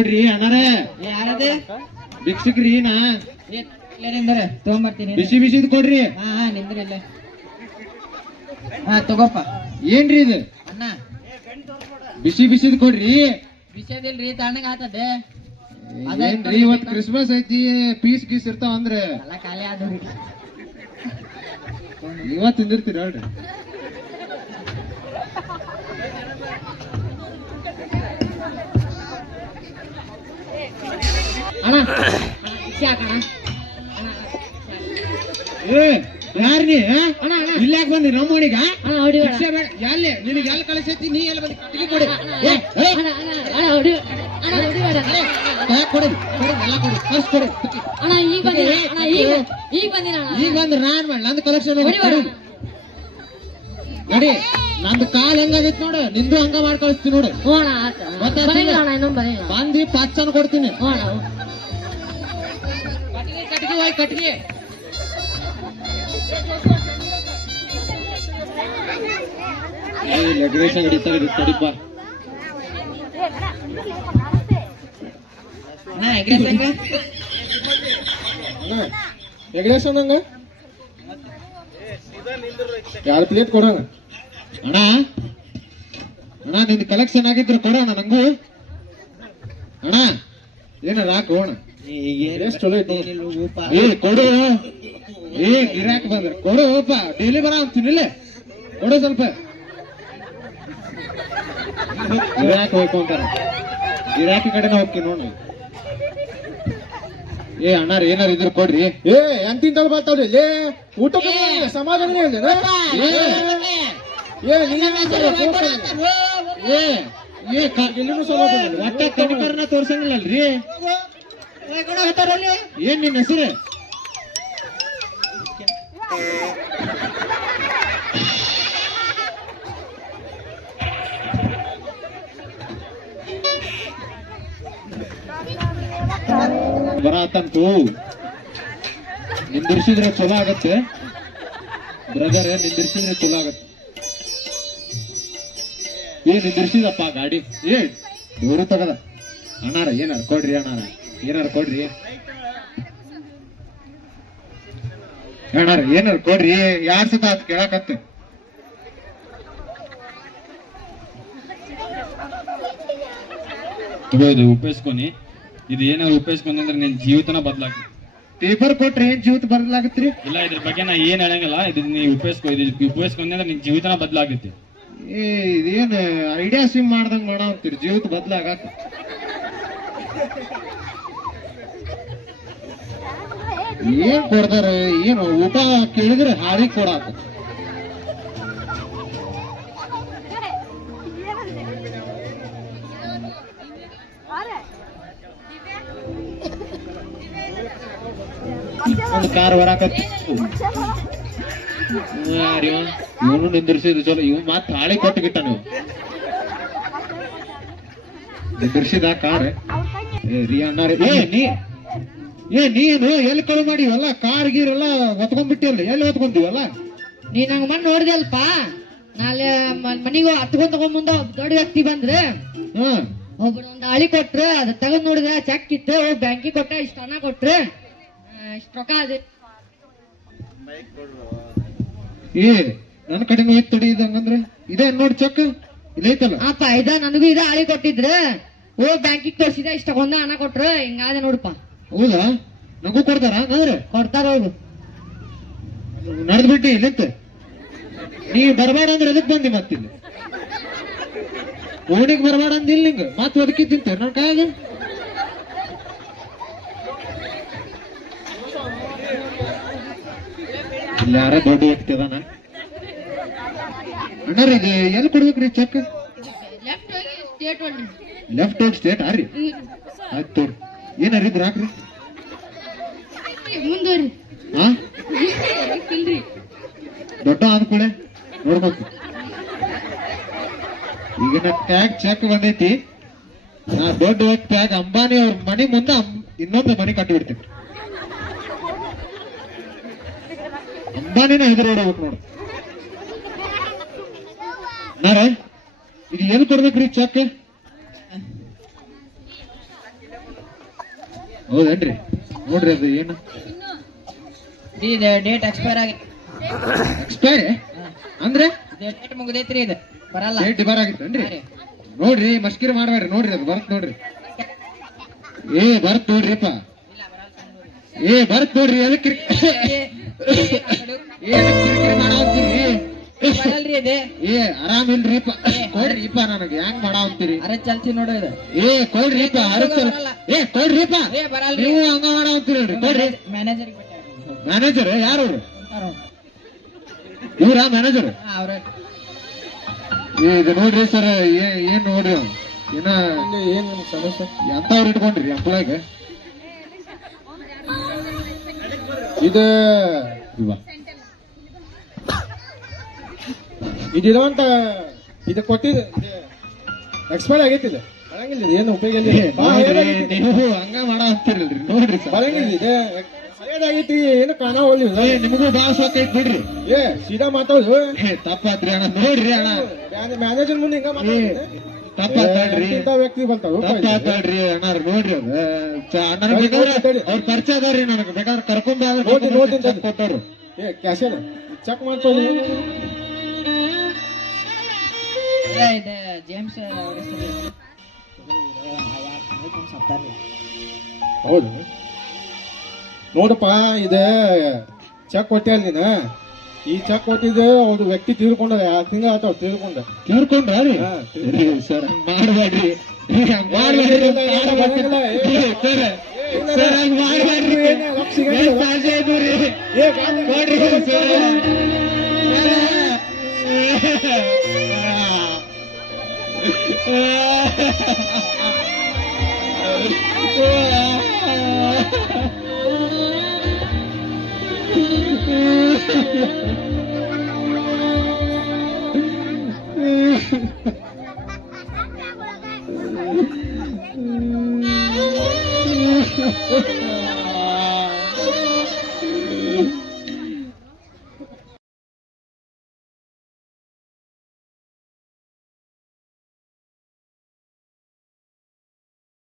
ಕೊಡ್ರಿ ಅನಾರ. ಯಾರದೆ ಭಿಕ್ಷಕ್ರಿ ನಾ. ನಿಂದ್ರ ತಗೊಂಬರ್ತೀನಿ. ಬಿಸಿ ಬಿಸಿದ್ ಕೊಡ್ರಿ. ಹಾ ನಿಂದ್ರಿಲ್ಲ. ಹಾ ತಗೋಪ್ಪ. ಏನ್ರಿ ಇದು ಅಣ್ಣ ಬಿಸಿ ಬಿಸಿದ್ ಕೊಡ್ರಿ. ವಿಷಯದಿಲ್ರಿ ತಣ್ಣಗ ಆತದೆ. ಅದೇನ್ರಿ ಇವತ್ ಕ್ರಿಸ್ಮಸ್ ಐತಿ, ಪೀಸ್ ಗೀಸ್ ಇರ್ತಾವ ಅಂದ್ರೆ ಎಲ್ಲ ಖಾಲಿ ಆದ್ರಿ. ಇವತ್ ತಿಂದಿರ್ತೀರ ಹೇಳ್ರಿ. ಅಣ್ಣ ಭಿಕ್ಷೆ ಹಾಕಣ. ಏ ಯಾರ್ನಿ ಅಣ್ಣ ಅಣ್ಣ ಇಲ್ಲಾಕ್ ಬಂದಿ ನಮ್ಮ ಮನಿಗ? ಅಣ್ಣ ಹೊಡಿ ಬೇಡ. ಭಿಕ್ಷೆ ಬೇಡ. ಎಲ್ಲಿ ನಿನಗೆ ಎಲ್ಲಿ ಕಳಿಸೈತಿ? ನೀ ಎಲ್ಲಿ ಬಂದಿ? ಕಟ್ಟಿಗೆ ಕೊಡಿ. ಏ ಅಣ್ಣ ಅಣ್ಣ ಅಣ್ಣ ಹೊಡಿ ಅಣ್ಣ ಹೊಡಿ ಬೇಡ. ಕೊಡಿ ಕೊಡಿ ಎಲ್ಲ ಕೊಡಿ. ಫಸ್ಟ್ ಕೊಡಿ. ಅಣ್ಣ ಈಗ ಬಂದಿನ ಅಣ್ಣ ಈಗ ಬಂದಿನ ಅಣ್ಣ. ಈಗ ಬಂದ್ರೆ ನಾನ್ ಮಾಡಿ ನಂದು ಕಲೆಕ್ಷನ್ ಹೊಡಿ ಬೇಡ. ನೋಡಿ ನಂದು ಕಾಲ್ ಹೆಂಗಾಗೈತಿ ನೋಡು, ನಿಂದು ಹಂಗ ಮಾಡಿ ಕಳಿಸ್ತೀನಿ ನೋಡು. ಹ್ಞೂ ಅಣ್ಣ ಆತ. ಬರಂಗಿಲ್ಲ ಅಣ್ಣ ಇನ್ನೊಂದು ಬರಂಗಿಲ್ಲ. ಬಂದಿ ಪಚ್ಚನ್ ಕೊಡ್ತೀನಿ. ಹ್ಞೂ ಅಣ್ಣ ಕಟ್ಟಿಗೆ ಕಟ್ಟಿಗೆ ಹೋಯ್ ಕಟ್ಟಿಗೆ. ಲಗ್ರೇಶ ಹಿಡಿತಾ ತಡಿಪ್ಪ. ಅಣ್ಣ ಎಗ್ರೆಸ್ ಹೆಂಗ? ಎಗ್ರೇಶ ನಂಗ 2 ಪ್ಲೇಟ್ ಕೊಡೋಣ. ಅಣ್ಣ ಅಣ್ಣ ನಿನ್ ಕಲೆಕ್ಷನ್ ಆಗಿದ್ರೆ ಕೊಡೋಣ ನಂಗೂ. ಅಣ್ಣ ಏನಾರ ಹಾಕು ಅಣ್ಣ. ಎಷ್ಟು ಚಲೋ ಐತಿ. ಏ ಕೊಡು. ಏ ಗಿರಾಕ್ ಬಂದ್ರೆ ಕೊಡು ಅಪ್ಪ. ಡೈಲಿ ಬರ ಅಂತೀನಿಲ್ಲ, ಕೊಡು ಸ್ವಲ್ಪ. ಗಿರಾಕಿ ಹೋಗ್ಕೊಂತಾರ, ಗಿರಾಕಿ ಕಡೆನ ಹೋಗ್ತೀನಿ ನೋಡಿ. ಏ ಅಣ್ಣಾರ ಏನಾರ ಇದ್ರ ಕೊಡ್ರಿ. ಏ ಎಂತಿಂತ ಬರ್ತಾವ್ರಿ ಇಲ್ಲಿ ಊಟ ಸಮಾಧಾನ. ಒಟ್ಟ ಕಣಿಕರನ್ನ ತೋರ್ಸಂಗಿಲ್ಲಲ್ರಿ. ಏನ್ ನಿನ್ನ ಹೆಸರು? ಬರತಂತು ನಿಂದಿರ್ಸಿದ್ರೆ ಚಲೋ ಆಗತ್ತೆ ಬ್ರದರ್, ನಿಂದಿರ್ಸಿದ್ರೆ ಚಲೋ ಆಗತ್ತೆ. ಏ ನಿಂದಿರ್ಸಿದಪ್ಪ ಗಾಡಿ. ಏ ದೂರ ತಗದ. ಅಣ್ಣಾರ ಏನಾರ ಕೊಡ್ರಿ. ಅಣ್ಣಾರ ಏನಾರ ಕೊಡ್ರಿ. ಅಣ್ಣಾರ ಏನಾರ ಕೊಡ್ರಿ. 2 ಸತ ಆತ್ ಕೇಳಕತ್ತೆ. ಇದು ಉಪಯೋಗಿಸ್ಕೊನಿ. ಇದು ಏನಾದ್ರು ಉಪಯೋಗಿಸ್ಕೊಂಡ್ರೆ ನಿನ್ ಜೀವಿತನ ಬದಲಾಗ್ತದೆ. ಪೇಪರ್ ಕೊಟ್ರೆ ಏನ್ ಜೀವಿತ ಬದಲಾಗತ್ರಿ? ಇಲ್ಲ ಇದ್ರ ಬಗ್ಗೆ ನಾ ಏನ್ ಹೇಳಂಗಿಲ್ಲ. ಇದು ನೀವು ಉಪಯೋಗಿಸ್ಕೊಂಡ್ರೆ ನಿನ್ ಜೀವಿತನ ಬದಲಾಗುತ್ತೆ. ಏ ಇದೇನ್ ಐಡಿಯಾ ಸಿಮ್ ಮಾಡ್ದಂಗ್ ಮಾಡ ಅಂತೀರಿ, ಜೀವಿತ ಬದಲಾಗತ್ತ. ಏನ್ ಕೊಡ್ತಾರ? ಏನು ಊಟ ಕೇಳಿದ್ರೆ ಹಾಳಿ ಕೊಡಾಕ. ಒಂದು ಕಾರ್ ಬರಾಕತ್ತಿ. ಇವನು ನಿಂದಿರ್ಸಿದ್ ಚಲೋ. ಇವ್ ಮತ್ ಹಾಳಿ ಕೊಟ್ಟು ಬಿಟ್ಟ. ನೀವು ನಿಂದಿರ್ಸಿದ ಕಾರ್ ರೀ ಅಣ್ಣಾರ. ನೀನು ಎಲ್ಲಿ ಕಳು ಮಾಡಿವಲ್ಲ? ಕಾರ್ ಗೀರ್ ಎಲ್ಲ ಹೊತ್ಕೊಂಡ್ಬಿಟ್ಟಿವಲ್ಲ, ಎಲ್ಲಿ ಹೊತ್ಕೊಂತೀವಲ್ಲ? ನೀ ನಂಗೆ ಮಣ್ಣು ನೋಡಿದಲ್ಪ. ನಾಳೆ ಮನಿಗೆ ಹತ್ಕೊಂಡ್ ತಗೊಂಡ್ ಮುಂದ ದೊಡ್ಡ ವ್ಯಕ್ತಿ ಬಂದ್ರೆ ಒಬ್ಬರು ಒಂದು ಹಳಿ ಕೊಟ್ರು. ಅದ್ ತಗೊಂಡ್ ನೋಡಿದ್ರೆ ಚೆಕ್ ಇತ್ತು. ಬ್ಯಾಂಕಿಗೆ ಕೊಟ್ಟ ಇಷ್ಟ ಹಣ ಕೊಟ್ರು, ಇಷ್ಟ ರೊಕ್ಕ ಅದ. ಏ ನನ್ನ ಕಡೆನೂ ಇತ್ತು ತಡಿದಂಗಂದ್ರೆ ಇದೇ ನೋಡಿ ಚೆಕ್ ಇದೈತಲ್ಲ. ಅಪ್ಪ ಇದ ನನಗೂ ಇದ ಹಳಿ ಕೊಟ್ಟಿದ್ರು. ಬ್ಯಾಂಕಿಗೆ ತೋರಿಸಿದ ಇಷ್ಟ ಕೊಂದ ಹಣ ಕೊಟ್ರು. ಹಿಂಗಾದ ನೋಡಪ್ಪ. ಹೌದಾ? ನಂಗೂ ಕೊಡ್ತಾರ? ಅಂದ್ರೆ ಕೊಡ್ತಾರ. ಹೋಗು ನಡೆದ್ ಬಿಟ್ಟಿ ಇಲ್ಲಿಂತ. ನೀ ಬರ್ಬೇಡ ಅಂದ್ರೆ ಎದಕ್ ಬಂದಿ ಮತ್ತಿಲ್ಲಿ? ಓಣಿಗೆ ಬರ್ಬೇಡ ಅಂದಿಲ್ಲ ನಿಂಗ. ಮತ್ ಒದಕಿ ತಿಂತ ನನ್ ಕಾಯಾಗ. ಇಲ್ಲಿ ಯಾರ ದೊಡ್ಡ ವ್ಯಕ್ತಿ ಅದಾನ. ಅಣ್ಣಾರ ಇದು ಎಲ್ಲಿ ಕೊಡ್ಬೇಕ್ರಿ ಚೆಕ್? ಲೆಫ್ಟ್ ಹೋಗಿ ಸ್ಟೇಟ್ ಆರಿ. ಆಯ್ತು ತೋರಿ. ಏನಾರ ಇದ್ರ ಹಾಕ್ರಿ. ಹಾ ದೊಡ್ಡ ಆದ್ಕೂಳೆ ನೋಡ್ಬೇಕು. ಈಗ ನನ್ನ ಟ್ಯಾಗ್ ಚೆಕ್ ಬಂದೈತಿ. ನಾ ದೊಡ್ಡ ವ್ಯಕ್ತಿ ಆಗ ಅಂಬಾನಿ ಅವ್ರ ಮನೆ ಮುಂದೆ ಇನ್ನೊಂದು ಮನೆ ಕಟ್ಟಿಬಿಡ್ತೀನಿ. ಅಂಬಾನಿನ ಹೆದರೋಡ್ಬೇಕು ನೋಡು. ನಾರ ಇದು ಎಲ್ಲಿ ಕೊಡ್ಬೇಕ್ರಿ ಚೆಕ್? ಹೌದೇನ್ರಿ? ನೋಡ್ರಿ ಅದು ಏನು ಇದು ಡೇಟ್ ಎಕ್ಸ್ಪೈರ್ ಆಗಿ ಎಕ್ಸ್ಪೈರ್ ಅಂದ್ರೆ ಡೇಟ್ ಮುಗ್ದೈತ್ರಿ ಇದು ಬರಲ್ಲ. ಡೇಟ್ ಬರಾಗಿತ್ತೇನ್ರಿ? ನೋಡ್ರಿ ಮಸ್ಕಿರಿ ಮಾಡ್ಬೇಡ್ರಿ, ನೋಡ್ರಿ ಅದು ಬರ್ತ್ ನೋಡ್ರಿ. ಏ ಬರ್ತ್ ನೋಡ್ರಿಪ್ಪ, ಏ ಬರ್ತ್ ನೋಡ್ರಿ. ಅದಕ್ಕೆ ಬರಲ್ರಿ ಇದು. ಏ ಆರಾಮಿಲ್ರಿಪ್ಪ, ಕೊಡ್ರಿಪ್ಪ ನನಗೆ ಹೆಂಗ್ ಮಾಡಾವಂತೀರಿ? ಅರೆ ಚಲ್ತಿ ನೋಡು ಇದು. ಏ ಕೊಡ್ರಿಪ್ಪ, ಏ ಕೊಡ್ರಿಪ್ಪ, ಏ ಬರಲ್ರಿ. ನೀವು ಹಂಗ ಮಾಡಾವಂತೀರಿ ಕೊಡ್ರಿ. ಮ್ಯಾನೇಜರ್ ಮ್ಯಾನೇಜರ್ ಯಾರು? ಇವ್ರಾ ಮ್ಯಾನೇಜರ್? ಅವ್ರ ಇದು ನೋಡ್ರಿ ಸರ್, ಏನ್ ನೋಡ್ರಿ ಅವ್ನು ಏನ ಏನ್ ಸಮಸ್ಯೆ? ಎಂತವ್ರು ಇಟ್ಕೊಂಡ್ರಿ ಎಂಪ್ಲಾಯ್ಗೆ? ಇದು ಇವ ಇದಿರುವಂತ ಇದು ಕೊಟ್ಟಿದ್ದು ಎಕ್ಸ್ಪೈರ್ ಆಗೈತಿ. ಇದು ಬರಂಗಿಲ್ಲ, ಇದು ಏನು ಉಪಯೋಗ ಇಲ್ಲ. ನೀವು ಹಂಗ ಮಾಡಾವಂತೀರಲ್ರಿ, ನೋಡ್ರಿ ಸರ್ ಬರಂಗಿಲ್ಲ, ಇದೆ ಸರಿಯಾಗೈತಿ, ಏನು ಕಾಣವಲ್ಲ. ಏ ನಿಮಗೂ ಬಾಳ ಸೊಕ್ಕ ಐತಿ ಬಿಡ್ರಿ. ಏ ಸೀದಾ ಮಾತಾಡು. ಏ ತಪ್ಪಾತ್ರಿ ಅಣ್ಣ, ನೋಡ್ರಿ ಅಣ್ಣ, ಮ್ಯಾನೇಜರ್ ಮುಂದೆ ಹಿಂಗ ಮಾತಾಡ್ತೀನಿ. ತಪ್ಪಾತಾಡ್ರಿ, ಇಂಥ ವ್ಯಕ್ತಿ ಬರ್ತಾವ. ತಪ್ಪಾತಾಡ್ರಿ ಅಣ್ಣಾರ. ನೋಡ್ರಿ ಅದು ಅಣ್ಣನ ಬೇಕಾದ್ರೆ ಅವ್ರ ಪರಿಚಯ ಅದಾವ್ರಿ, ನನಗೆ ಬೇಕಾದ್ರೆ ಕರ್ಕೊಂಡ್ ನೋಡಿ ಕೊಟ್ಟವ್ರು. ಏ ಕ್ಯಾಶರ್ ಚೆಕ್ ಮಾಡ್ಕೊಳ್ಳಿ. ಇದು ಜೇಮ್ಸ್ ಅವ್ರ ಹೆಸರು. ಹೌದು ನೋಡಪ್ಪ, ಇದು ಚೆಕ್ ಕೊಟ್ಟೆ ಅಲ್ಲಿ ನೀನು. ಈ ಚೆಕ್ ಕೊಟ್ಟಿದ್ದು ಅವ್ರು ವ್ಯಕ್ತಿ ತೀರ್ಕೊಂಡ 2 ತಿಂಗಳು ಆತಾವ್ ತೀರ್ಕೊಂಡ. ತೀರ್ಕೊಂಡ್ರ ರೀ? ಹಾ, ಸರ್ ಹಂಗ್ ಮಾಡ್ಬೇಡ್ರಿ, ಹಂಗ್ ಮಾಡ್ಬೇಡ್ರಿ ಸರ್, ಹಂಗ್ ಮಾಡ್ಬೇಡ್ರಿ. ಸಾಧ್ಯ ಇದು ರೀ. ನೋಡ್ರಿ ಸರ್,